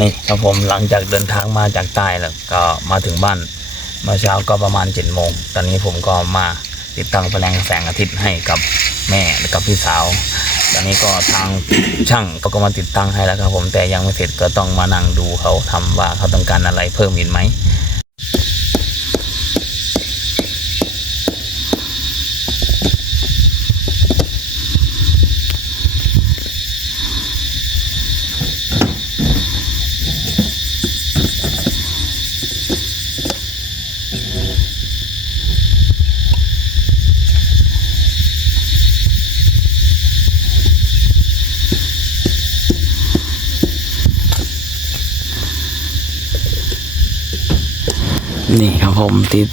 นี่ครับผมหลังจากเดินทางมาจากใต้แล้วก็มาถึงบ้านเมื่อเช้าก็ประมาณเจ็ดโมงตอนนี้ผมก็มาติดตั้งแผงแสงอาทิตย์ให้กับแม่และกับพี่สาว ตอนนี้ก็ทางช่างเขาก็มาติดตั้งให้แล้วครับผมแต่ยังไม่เสร็จก็ต้องมานั่งดูเขาทำว่าเขาต้องการอะไรเพิ่มอีกไหม นี่ครับผมที่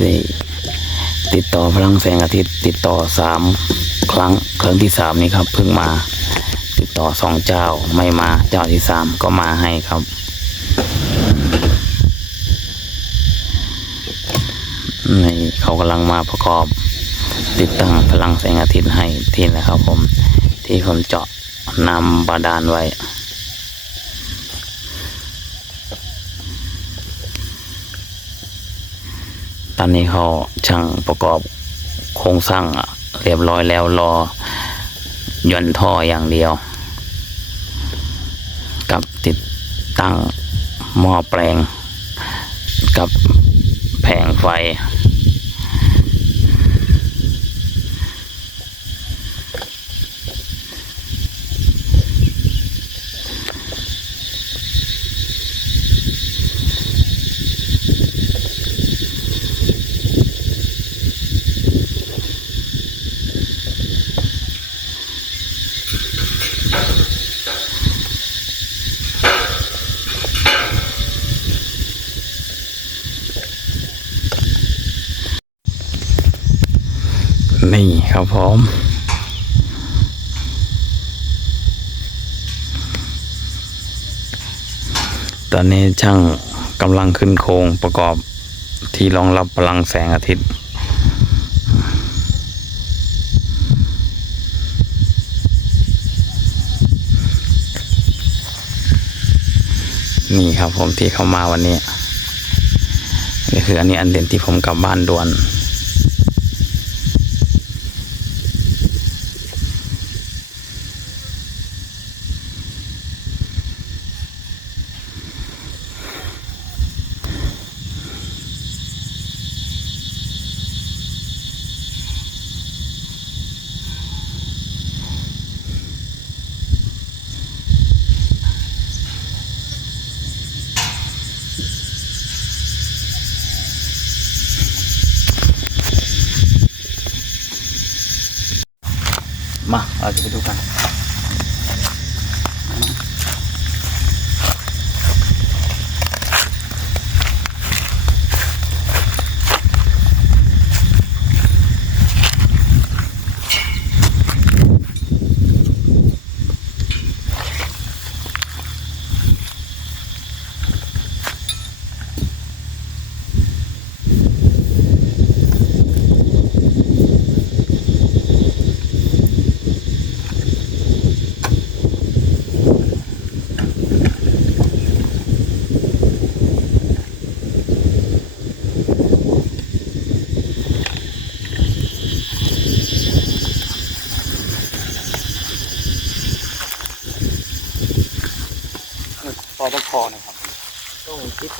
ติดต่อพลังแสงอาทิตย์ ติดต่อสามครั้งครั้งที่สามนี้ครับเพิ่งมา ติดต่อสองเจ้าไม่มาเจ้าที่สามก็มาให้ครับนี่เขากำลังมาประกอบ ติดตั้งพลังแสงอาทิตย์ให้ที่นะครับผม ที่ผมเจาะนำบาดาลไว้ ตอนนี้เขาช่างประกอบโครงสร้างเรียบร้อยแล้วรอย่อนท่ออย่างเดียว กับติดตั้งหม้อแปลง กับแผงไฟ นี่ครับผมตอนนี้ช่างกำลังขึ้นโครงประกอบที่รองรับพลังแสงอาทิตย์นี่ครับผมที่เข้ามาวันนี้นี่คืออันนี้อันเด่นที่ผมกลับบ้านด่วน มาเราจ ปดูกันพอต้องคอนะครับต้องคิด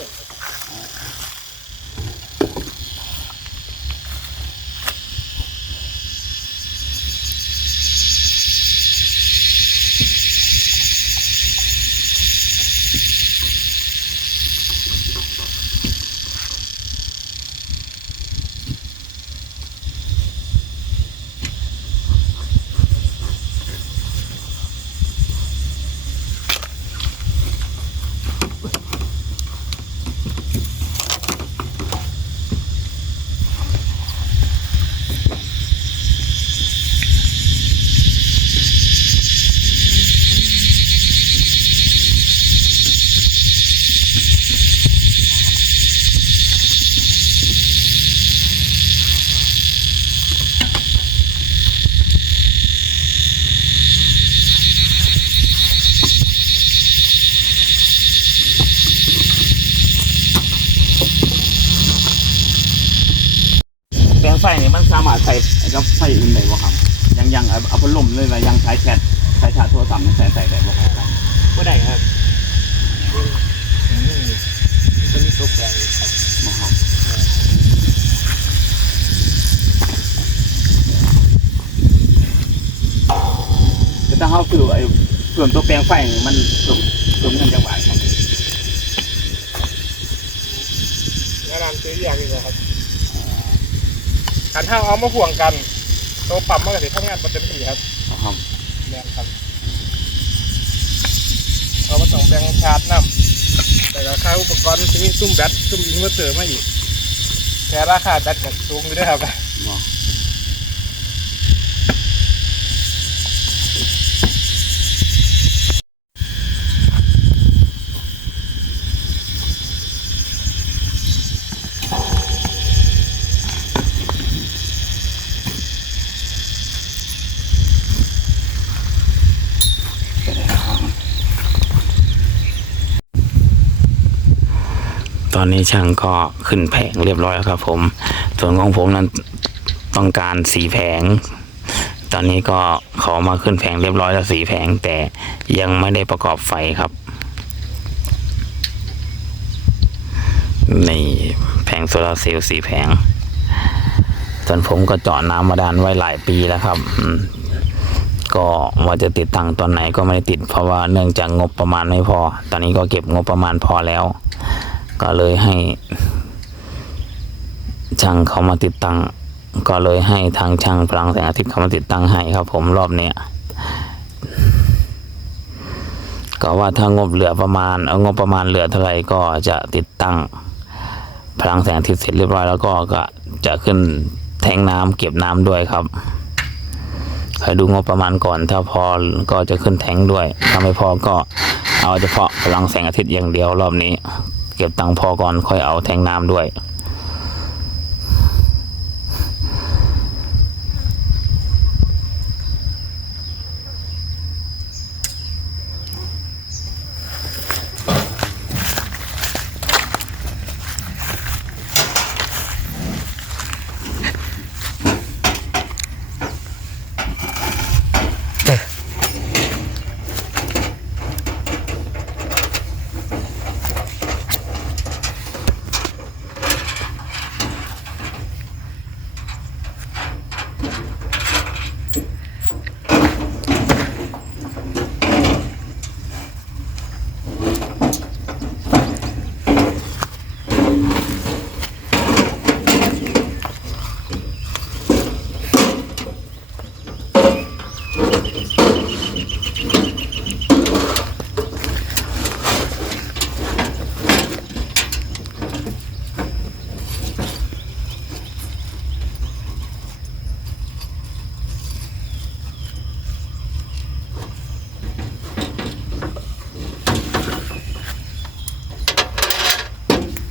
ถ้าเขาคือไอ้ส่วนตัวแปลงไฟนี่มันสมสมเงินจังหวะครับงานซื้ออย่างนี้นะครับการห้างเอามาห่วงกันตัวปั๊มมันก็จะทำงานประจำที่ครับครับเนี่ยครับเรามาต้องแบ่งชาร์จน้ำแต่ราคาอุปกรณ์จะมีซุ้มแบตซุ้มอินเวอร์เตอร์มาอีกแต่ราคาแบตก็สูงอยู่ด้วยครับ อนนี้ช่างก็ขึ้นแผงเรียบร้อยแล้วครับผม ส่วนของผมนั้นต้องการสีแผง ตอนนี้ก็เขามาขึ้นแผงเรียบร้อยแล้วสีแผงแต่ยังไม่ได้ประกอบไฟครับนี่แผงโซลาร์เซลล์สีแผง ส่วนผมก็เจาะน้ำมาดานไว้หลายปีแล้วครับ ก็ว่าจะติดตั้งตอนไหนก็ไม่ได้ติด เพราะว่าเนื่องจากงบประมาณไม่พอ ตอนนี้ก็เก็บงบประมาณพอแล้ว ก็เลยให้ช่างเขามาติดตั้ง ก็เลยให้ทางช่างพลังแสงอาทิตย์เขามาติดตั้งให้ครับ ผมรอบเนี้ยก็ว่าถ้างบเหลือประมาณเอางบประมาณเหลือเท่าไหร่ก็จะติดตั้งพลังแสงอาทิตย์เสร็จเรียบร้อยแล้วก็ก็จะขึ้นแทงน้ำเก็บน้ำด้วยครับคอยดูงบประมาณก่อน ถ้าพอก็จะขึ้นแทงด้วย ถ้าไม่พอก็เอาเฉพาะพลังแสงอาทิตย์อย่างเดียวรอบนี้ เก็บตังค์พอก่อนค่อยเอาแทงน้ำด้วย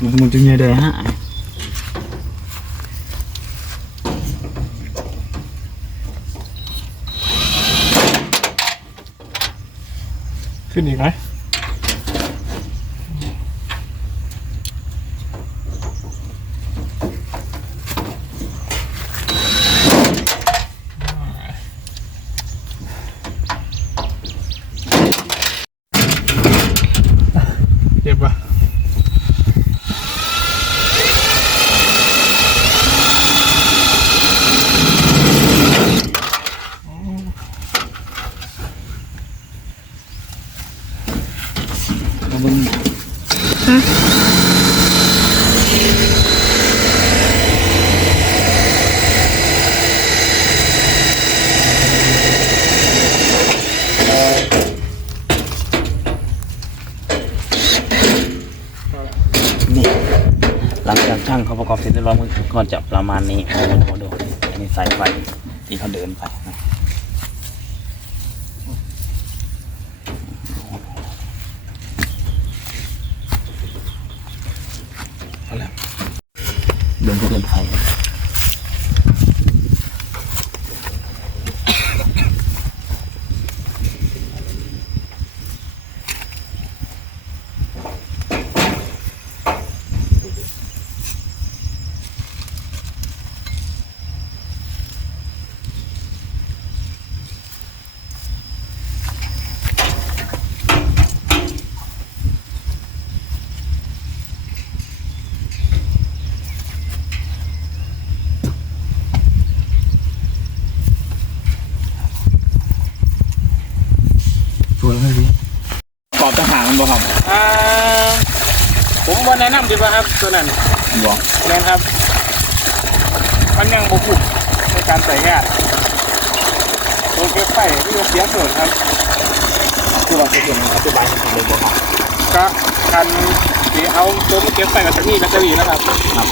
มันจะมีอะไรฮะ ขึ้นอีกไหมเจ็บปะ มันนี่หลังจากช่างเขาประลองมือก่อยมันก็จะประมาณนี้โอ้โหดูนี่ใสายไฟที่เขาเดินไปนะเอาละเดินก็เดินไฟ อ่าผม ว่าแนะนำดีกว่าครับตัวนั้นบอกแน่นครับ มันยังบุกุมในการใส่งานตัวเก็บไฟที่จะเสียส่วนครับคือว่าจะเป็นอธิบายให้ฟังเลยบอกครับก็การที่เอาตัวมาเก็บไฟกับจะมีแบตเตอรี่นะครับครับ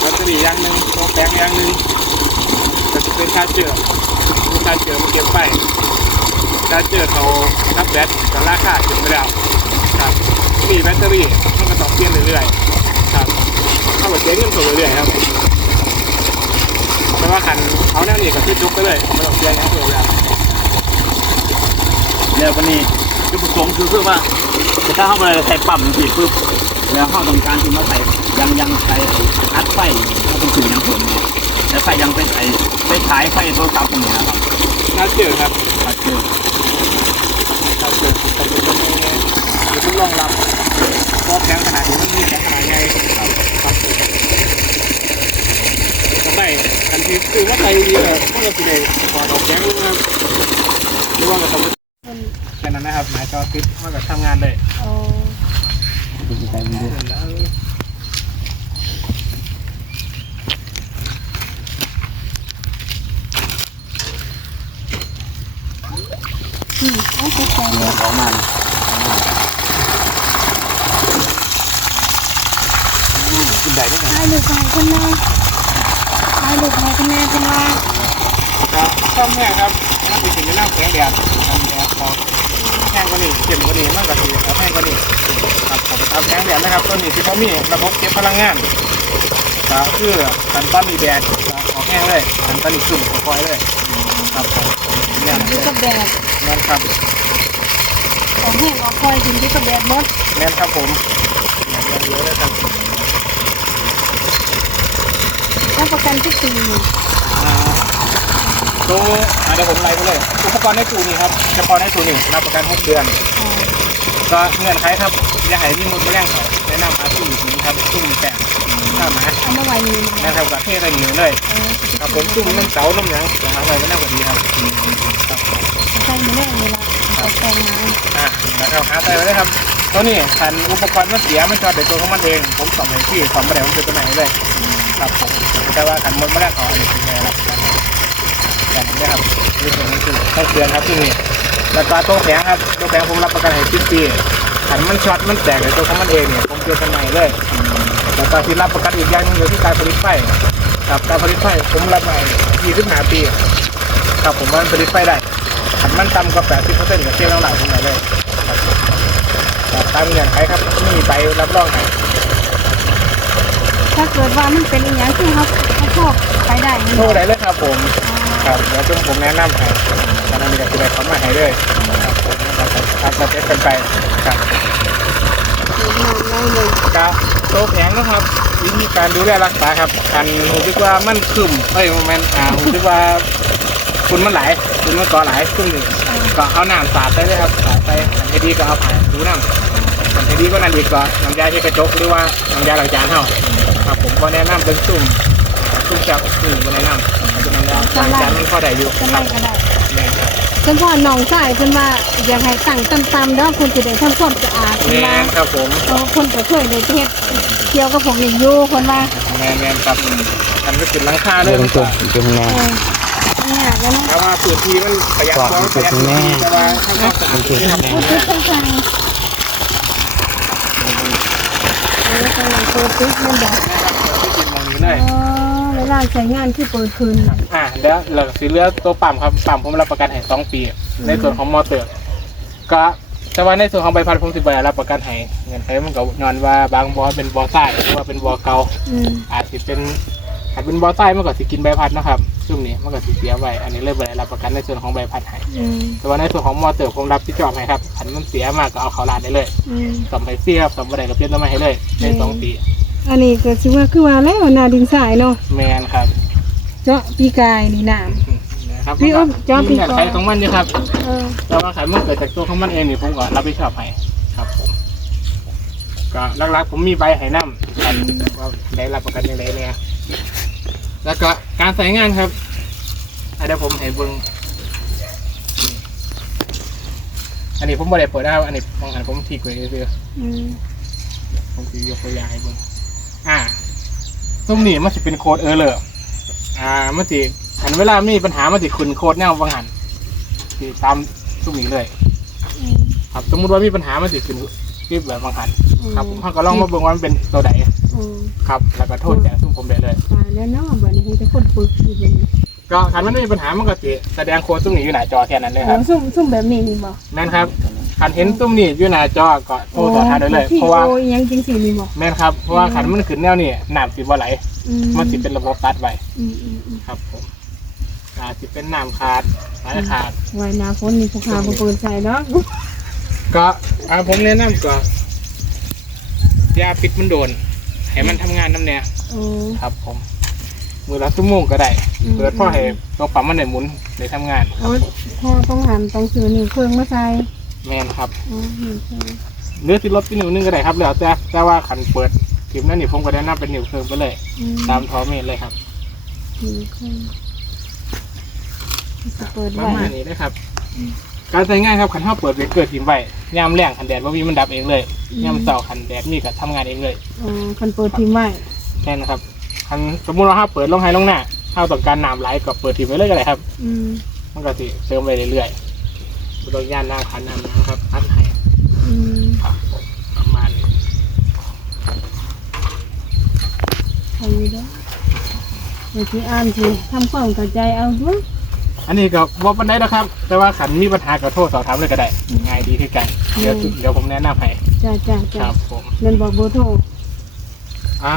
แบตเตอรี่อย่างหนึ่งตัวแบงอย่างหนึ่งก็จะเป็นชาร์จเจอร์มีชาร์จเจอร์มาเก็บไฟชาร์จเจอร์เขานับแบตกับราคาถึงไปแล้วครับ มีแบตเตอรี่มันก็ต้องเปลี่ยนเรื่อยๆครับเข้ากับเสียเงินสดเรื่อยๆครับแต่ว่าคันเอาแนวนี้ก็คือจุกไปเลยไม่ต้องเปลี่ยนนะเพื่อนแล้ววันนี้จุดประสงค์คือเพื่อว่าถ้าเข้ามาใส่ปั๊มผิดปุ๊บแล้วเข้าต้องการที่มาใส่ยังยังใส่อัดไฟถ้าเป็นสื่อยังผมเนี่ยแต่ไฟยังเป็นไอไปขายไฟโทรศัพท์ตรงนี้นะครับน่าเชื่อครับอัดคือ น่าเชื่อแต่เป็นคนนี้ เดี๋ยวทดลองรับเพราะแข็งขนาดนี้มันมีแข็งขนาดไงครับครับก็ได้อันที่คือว่าใครดีเลยก็จะได้ขอดอกแข็งนะครับหรือว่าก็ต้องแค่นั้นนะครับหมายจอติดว่าก็ทำงานได้โอ้แล้วอืมเอาตกใจเลยออกมา กินได้ไหมครับถ่ายรูปให้คนแม่ถ่ายรูปให้คนแม่เป็นว่าครับซ่อมแห้งครับน่าจะกินในน้ำแข็งแดดทำแดดพอแห้งกว่านี้เข็มกว่านี้มากกว่านี้เอาแห้งกว่านี้ครับผมตามแข็งแดดนะครับตัวนี้ที่เขามีระบบเก็บพลังงานก็คือขันต้นมีแดดออกแห้งเลยขันต้นอีกสุ่มก็ปล่อยเลยครับผมเนี่ยนะอยู่กับแดดนั่นครับของแห้งออกคอยกินอยู่กับแดดหมดแน่นครับผมเนี่ยเยอะเลยครับ รับประกันทุกปีนี่อ่าตัวอ่าเดี๋ยวผมไล่ไปเลย อุปกรณ์ในตู้นี่ครับเฉพาะในตู้นี่รับประกัน6เดือนอ๋อก็เงื่อนไขครับอย่าให้มีมุดแมลงเขาแนะนำอาตุ้มนี้ครับตุ้มแตกข้ามาเอามาไว้นี่นะนะครับกับเทใส่หนึ่งเลยเออครับผมตุ้มน้ำเสาน้ำหยังจะหาอะไรก็น่าพอดีครับครับใส่มือแรกเลยล่ะเอาแต่งงานอ่านะครับหาใส่ไว้เลยครับตัวนี้คันอุปกรณ์มันเสียมันจอดเดี๋ยวตัวของมันเอง ผมส่งให้ที่ส่งมาเดี๋ยวผมจะตัวไหนเลย ครับผมแต่ว่าคันมดแมลงเขาอันนี้คือไงครับแต่นี้นะครับนี่คือนี่คือต้องเตือนครับที่นี่แล้วก็ตัวแข็งครับตัวแข็งผมรับประกันให้สิบปีคันมันช็อตมันแตกเดี๋ยวตัวของมันเองเนี่ยผมเจอกันใหม่เลยแล้วก็ที่รับประกันอีกอย่างหนึงอยู่ที่การผลิตไฟครับการผลิตไฟผมรับมา25ปีครับผมว่ามันผลิตไฟได้ขันมันต่ำกว่า80เปอร์เซ็นต์กับเชี่ยวหลังผมไหนเลยครับตามเงื่อนไขครับมีใบรับรองให้ ถ้าเกิดว่ามันเป็นอีหยังที่เขาเขาชอบไปได้นี่โทรได้เลยครับผมครับเดี๋ยวจงผมแนะนำให้ตอนนั้นมีแต่คุณได้เขามาให้เลยครับผมครับครับครับเทสกันไปครับนานได้เลยครับโต๊ะแข็งนะครับวิธีการดูแลรักษาครับอันผมคิดว่ามันคึมเอ้ยโมเมนต์อ่าผมคิดว่าคุณมันหลายคุณมันก่อหลายซึ่งนี่ก็เอาน้ำสาดไปเลยครับสาดไปอันที่ดีก็เอาผ่านดูน้ำอันที่ดีก็นั่นดีก็น้ำยาที่กระจกหรือว่าน้ำยาล้างจานเท่า ครับผมก็แนะนำเป็นซุ่มอ่าซุ่มจับซุ่มก็แนะนำเป็นน้ำยาล้างจานมันพอได้อยู่จะคไล่รับก็ได้แม่นครับเฉพาะน้องชายเพิ่นว่าอยากให้ตั้งต่ำๆแล้วคุณจะได้ทำความสะอาดเวแม่ลานครับผมเพราะคนก็เคยได้เฮ็ดเกี่ยวกับพวกนี้อยู่คนว่าแม่นแม่นครับอันก็ติดหลังคาเลยมันก็เป็นแม่ เออมันยากแล้วเนาะเพราะว่าพื้นที่มันประหยัดกว่าประหยัดพื้นที่แต่ว่าทำความสะอาดที่ทำพูดถึงสั่งสั่ง เออสั่งเปิดปิดมันบอกที่กินมองนี้เลยอ๋อเวลาใช้งานคือเปิดคืนอ่าเดี๋ยวเหลือสีเหลือตัวปั๊มครับปั๊มผมรับประกันให้สองปี ในส่วนของมอเตอร์ ก็แต่ว่าในส่วนของใบพัดผมสิบใบรับประกันให้เงินไขมันก็ย้อนว่าบางบอเป็นบอใต้หรือว่าเป็นบอเก่าอืมอาจสิเป็น อาจเป็นบอใต้มันก็สิกินใบพัดนะครับช่วงนี้มันก็สิเสียไว้อันนี้เลยบ่ได้รับประกันในส่วนของใบพัดให้อืมแต่ว่าในส่วนของมอเตอร์ผมรับผิดชอบให้ครับขันมันเสียมากก็เอาเขาลาดได้เลยอืมสมไปเสียครับสมบัติกับเปลี่ยนต้นไม้ให้เลยในสองปีอันนี้ก็สิว่าคือว่าแล้วนาดินสายเนาะแมนครับเจาะปีกายนี่น้นะครับพี่อุ๊บจอมมีปีเงื่อนก่อนไขของมันอยู่ครับำเออแต่ว่าขายมันเกิดจากตัวของมันเองนี่ผมก็รับผิดชอบให้ครับผมก็หลักๆผมมีใบให้นำกันว่าได้รับประกันยังไงเนี่ย แล้วก็การใส่งานครับอะเดี๋ยวผมให้เบิ่งนี่อันนี้ผมบ่ได้เปิดนะครับอันนี้บางอันผมทีกไว้เรื่อยอืมผมจะยกตัวอย่างให้เบิ่งอ่าตรงนี้มันจะเป็นโค้ดเออร์เลอร์อ่ามันสิหันเวลามีปัญหามันสิขึ้นโค้ดแนวบางหันสิตามตรงนี้เลย อืมครับสมมติว่ามีปัญหามันสิขึ้นคลิปแบบบางหันอืมครับผมก็ลองมาเบิ่งว่ามันเป็นตัวใด อืมครับ แล้วก็โทษแจ้งซึ่งผมได้เลย ตายแล้วเนาะบัดนี้ให้แต่คนปึกอยู่บัดนี้ก็คันมันไม่มีปัญหามันก็สิแสดงโค้ดตรงนี้อยู่หน้าจอแค่นั้นเลยคโอ้รับซุ่มซุ่มแบบนี้นี่บ่นั่นครับคันเห็นตรงนี้อยู่หน้าจอก็โทรสอบถามได้เลยที่เพราะว่าโอ้ยยังจริงสินี่บ่แม่นครับเพราะว่าคันมันขึ้นแนวนี้น้ำสิบ่ไหลอืมมันสิเป็นระบบตัดไว้อืมอืมอืมครับผมอาจจะเป็นน้ำขาดสายขาด ไว้หน้าฝนนี่พวกหาบ่เปิดใส่เนาะก็อ่าผมแนะนำก็ยาปิดมันโดน ให้มันทำงานน้ำเนี่ยโอ้ ครับผมมือละชั่วโมงก็ได้ อืม เปิดพ่อให้ตัวปั๊มมันได้หมุนได้ทำงานโอ้พอต้องหันต้องซื้อนี่เครื่องมาใส่แม่นครับอ๋อนี่เครื่องหรือติดลบที่นิ้วนึงก็ได้ครับแล้วแต่แต่ว่าขันเปิดคลิปนั้นนี่ผมก็แนะนำเป็นนิ้วเครื่องไปเลย อืมตามทอเมตรเลยครับนี่เครื่องจะเปิดประไว้มาณนี้นะครับ การใช้ง่ายครับขันห้าเปิดเบรกเกอร์ทิ้งไว้ยามแรงขันแดดว่ามีมันดับเองเลยยามเสาร์ขันแดดมีก็ทำงานเองเลยอ๋อคันเปิดทิ้งไว้แค่นะครับคันสมมุติว่าถ้าเปิดลงไฮลงหน้าถ้าต้องการน้ำไหลก็เปิดทิ้งไว้เลยก็ได้ครับ อืมมันก็สิเติมไปเรื่อยๆบริยานน้ำขันน้ำนะครับพัดให้อืมครับผมประมาณนี้ใครอยู่เด้อเดี๋ยวที่อ่านสิทำความเข้าใจเอาด้วย อันนี้ก็บอกปันได้นะครับ แต่ว่าขันมีปัญหาก็โทษสอบถามเลยก็ได้ ง่ายดีคือกัน เดี๋ยวเดี๋ยวผมแนะนำให้จ้าจ้าคจ้ารับผมเล่นบอกเบอร์โทรอ่า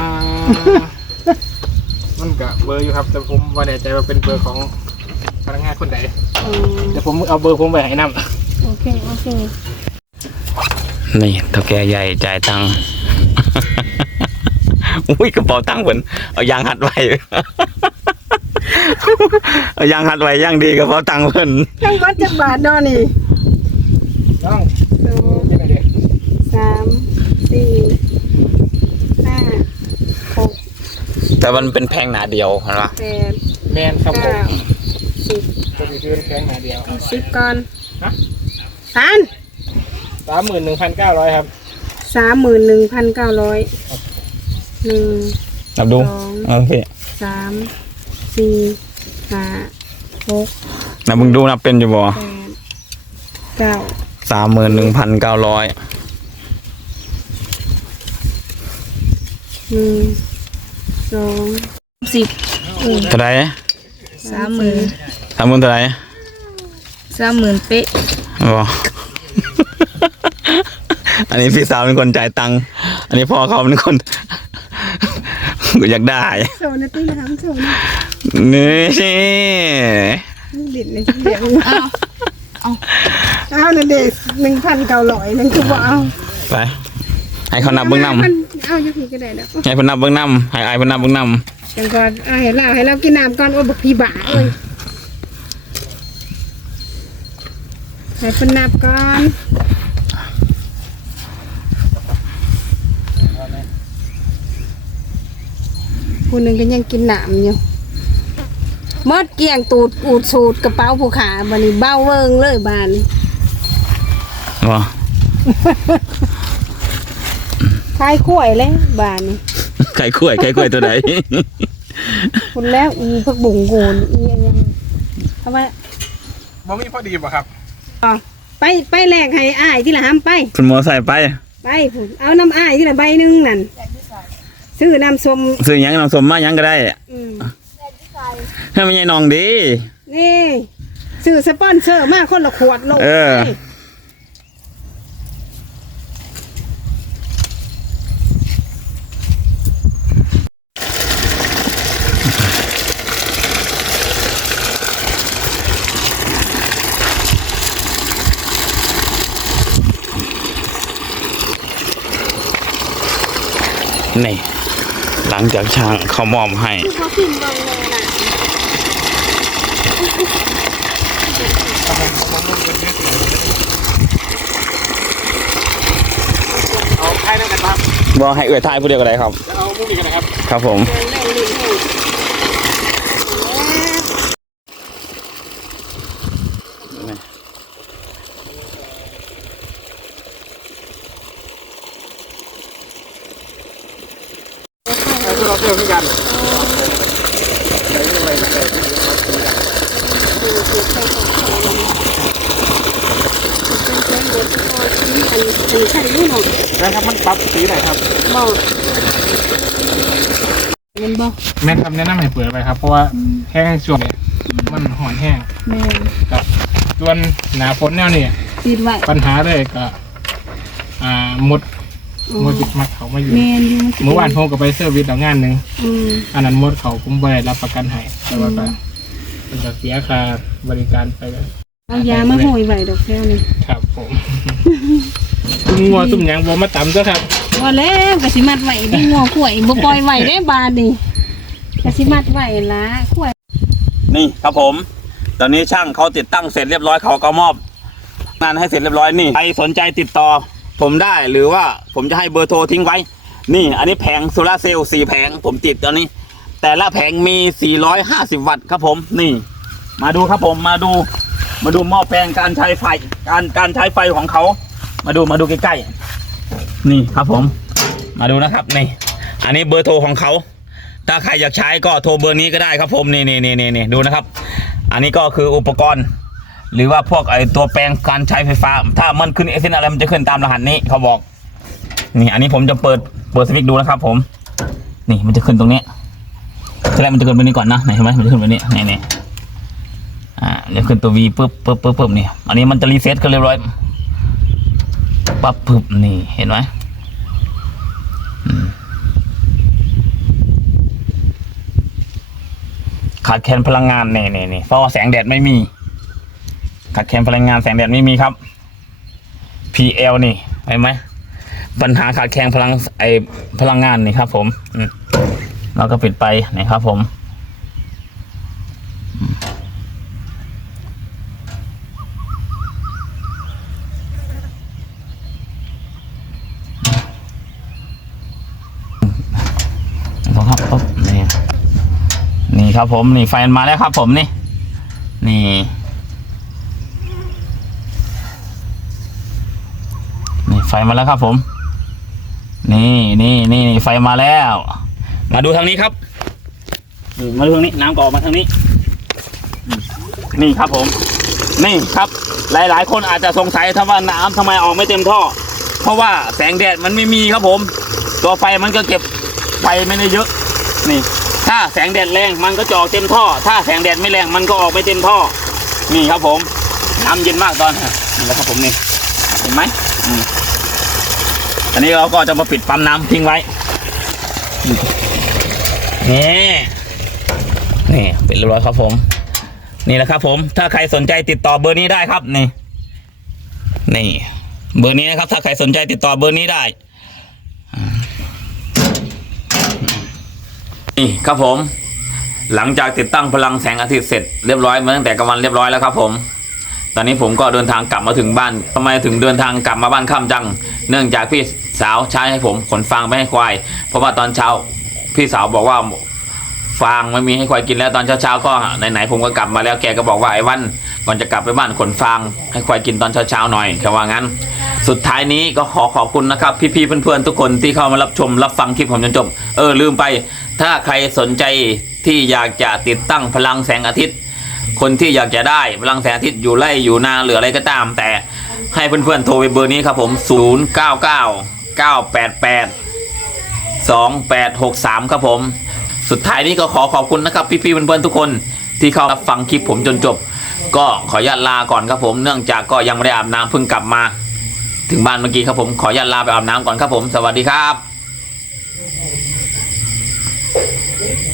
มันก็เบอร์อยู่ครับ แต่ผมว่าแน่ใจว่าเป็นเบอร์ของพนักงานคนใดเออเดี๋ยวผมเอาเบอร์ผมไปให้นำ โอเค โอเค นี่เท่าแก่ใหญ่จ่ายตังค์ อุ้ยกระเป๋าตังค์เหมือนเอายางหัดไว้ เอายางหัดไว้ย่างดีกระเป๋าตังค์เพิ่นทั้งวัดจักบาทเนาะนี่น้องสองยังไงเด็กสามสี่ห้าหกแต่มันเป็นแพงหนาเดียวเห็นปะแปดแมนครับผมเก้าสิบตัวนี้คือแค่หนาเดียว เอาสิบก่อนฮะพันสามหมื่นหนึ่งพันเก้าร้อยครับสามหมื่นหนึ่งพันเก้าร้อยหนึ่ง นับดูสอง โอเคสาม สี่ห้าหกนับมึงดูนับเป็นอยู่บ่แปดเก้าสามหมื่นหนึ่งพันเก้าร้อยหนึ่งสองสิบเท่าไหรสามหมื่นสามหมื่นเท่าไหรสามหมื่นเป๊ะบ่ อันนี้พี่สาวเป็นคนจ่ายตังค์อันนี้พ่อเขาเป็นคน กูอยากได้ โซนาตี้นะครับโซนา นี่ดิดในที่เดียวเอาเอาเอานั่นเด็กหนึ่งพันเก้าร้อยนั่นคือว่าเอาไปให้เขานับเบื้องนเอาอยู่พี่ก็ได้แล้วำให้เพนนับเบื้องนำให้อายเพนับเบื้องนจังก่อนเอาให้เราให้เรากินน้ำก่อนโอ้บักพี่บ่าเอ้ยให้พนนับก่อนผู้หนึ่งก็ยังกินน้ำอยู่ มดเกลี่ยงตูดอูดสูดกระเป๋าผู้ขาบันนี้เบ้าเวิงเลยบานนี้ำบ่คลายข่วยเลยบานนี้ไข่ข่วยไข่ข่วยตัวไหน คุณแล้วอีพักบุ๋งโกนอีอันยังทำไมบ่มีพอดีป่ะครับอะไปไปแลกให้อ้ายที่ละห้ามไป คุณมอใส่ไป ไปผมเอาน้ำอ้ายที่ละใบหนึงนั่นซื้อน้ำส้ม ซื้อหยังน้ำสมมาหยังก็ได้ อืม ให้มันใหญ่นองดี นี่ซื้อสปอนเซอร์มาคนละขวดลงเออ ไปนี่ หลังจากช่างเขามอบให้เขาขึ้นลงเลยน่ะ เอาใครนั่นกันครับบอกให้เอื้อทายผู้เดียวก็ได้ครับ แล้วเอามุ้งอีกกันนะครับ ครับผมเดินเล่นลิ้นให้ น ลาร์เซลล์คือกันใช้อะไรใช้ที่มาซื้อกัน ดูดูใส่ของเขาเป็นเพลงเด็กพอที่อันอันใช่รู้หนอ นะครับมันปรับสีไหนครับ บอกมัน บอกแม่นครับแนะนำให้เปิดไปครับ เพราะว่าแห้งช่วงนี้มันหอนแห้งแม่ครับส่วนหนาฝนแนวนี้ปิดไว้ปัญหาเลยก็อ่ามดมดจิตมัดเขามาอยู่แม่นอยู่เมื่อวานผมก็ไปเซอร์วิสเอางานหนึ่งอืมอันนั้นมดเขาผมไม่ได้รับประกันให้แต่ว่าก็เป็นก็เสียค่าบริการไปแล้วเอายามาโหยไว้ดอกแก้วนี่ครับผมตุ้มงัวตุ้มหยังบ่มาต่ำซะครับ ว่าแล้วกะสิมัดไหวดิงัวข่วยบ่ปล่อยไหวได้บาดนี่กะสิมัดไหวละข่วยนี่ครับผม ตอนนี้ช่างเขาติดตั้งเสร็จเรียบร้อยเขาก็มอบงานให้เสร็จเรียบร้อยนี่ใครสนใจติดต่อ ผมได้หรือว่าผมจะให้เบอร์โทรทิ้งไว้ นี่ อันนี้แผงโซลาร์เซลล์สี่แผงผมติดตอนนี้ แต่ละแผงมี 450 วัตต์ครับผมนี่ มาดูครับผมมาดูมาดูหม้อแปลงการใช้ไฟ การการใช้ไฟของเขา มาดูมาดูใกล้ๆ นี่ครับผม มาดูนะครับนี่อันนี้เบอร์โทรของเขา ถ้าใครอยากใช้ก็โทรเบอร์นี้ก็ได้ครับผมนี่นี่นี่นี่นี่ดูนะครับ อันนี้ก็คืออุปกรณ์ หรือว่าพวกไอตัวแปลงการใช้ไฟฟ้า ถ้ามันขึ้นเอเซนอะไรมันจะขึ้นตามรหัสนี้เขาบอก นี่อันนี้ผมจะเปิดเปิดสวิตช์ดูนะครับ ผม นี่มันจะขึ้นตรงนี้ทีแรกมันจะขึ้นไปนี้ก่อนนะไหนเห็นไหมมันจะขึ้นไปนี้นี่นี่อ่าจะขึ้นตัว V ปึ๊บปึ๊บปึ๊บปึ๊บนี่อันนี้มันจะรีเซ็ตกันเรียบร้อย ปั๊บปึบนี่เห็นไหมขาดแคลนพลังงานนี่นี่นี่เพราะว่าแสงแดดไม่มี ขาดแคลนพลังงานแสงแดดไม่มีครับ PL นี่เห็นไหมปัญหาขาดแคลนพลังไอพลังงานนี่ครับ ผมอืมเราก็ปิดไปนี่ครับผมอืมนี่ครับปุ๊บนี่ นี่ ครับผมนี่ไฟมันมาแล้วครับผมนี่ นี่ นี่ไฟมาแล้วครับผม นี่นี่นี่ไฟมาแล้ว มาดูทางนี้ครับนี่มาดูทางนี้น้ำก็ออกมาทางนี้อืมนี่ครับผม นี่ครับ หลาย ๆ คนอาจจะสงสัยทำว่าน้ำทำไมออกไม่เต็มท่อ เพราะว่าแสงแดดมันไม่มีครับผม ตัวไฟมันก็เก็บไฟไม่ได้เยอะ นี่ ถ้าแสงแดดแรงมันก็จะออกเต็มท่อ ถ้าแสงแดดไม่แรงมันก็ออกไม่เต็มท่อ นี่ครับผมน้ำเย็นมากตอนนี่แหละครับผมนี่เห็นไหมอืมอันนี้เราก็จะมาปิดปั๊มน้ำทิ้งไว้นี่นี่ปิดเรียบร้อยครับผม นี่แหละครับผม ถ้าใครสนใจติดต่อเบอร์นี้ได้ครับนี่นี่ เบอร์นี้นะครับ ถ้าใครสนใจติดต่อเบอร์นี้ได้ นี่ครับผม หลังจากติดตั้งพลังแสงอาทิตย์เสร็จเรียบร้อยมาตั้งแต่กลางวันเรียบร้อยแล้วครับผม ตอนนี้ผมก็เดินทางกลับมาถึงบ้านทำไมถึงเดินทางกลับมาบ้านค่ำจัง เนื่องจากพี่สาวใช้ให้ผมขนฟางไปให้ควาย เพราะว่าตอนเช้าพี่สาวบอกว่าฟางไม่มีให้ควายกินแล้วตอนเช้าๆก็ไหนๆผมก็กลับมาแล้วแกก็บอกว่าไอ้วันก่อนจะกลับไปบ้านขนฟาง ให้ควายกินตอนเช้าๆหน่อยแค่ว่างั้น สุดท้ายนี้ก็ขอขอบคุณนะครับ พี่ๆเพื่อนๆทุกคนที่เข้ามารับชมรับฟังคลิปผมจนจบเออลืมไป ถ้าใครสนใจที่อยากจะติดตั้งพลังแสงอาทิตย์ คนที่อยากจะได้พลังแสงอาทิตย์อยู่ไร่อยู่นาหรืออะไรก็ตาม แต่ให้เพื่อนๆโทรไปเบอร์นี้ครับผม 0 9 9 9 8 8 2 8 6 3 ครับผม สุดท้ายนี้ก็ขอขอบคุณนะครับ พี่ๆเพื่อนๆทุกคนที่เข้ารับฟังคลิปผมจนจบ ก็ขออนุญาตลาก่อนครับผม เนื่องจากก็ยังไม่ได้อาบน้ำเพิ่งกลับมา ถึงบ้านเมื่อกี้ครับผมขออนุญาตลาไปอาบน้ำก่อนครับผม สวัสดีครับ Thank you.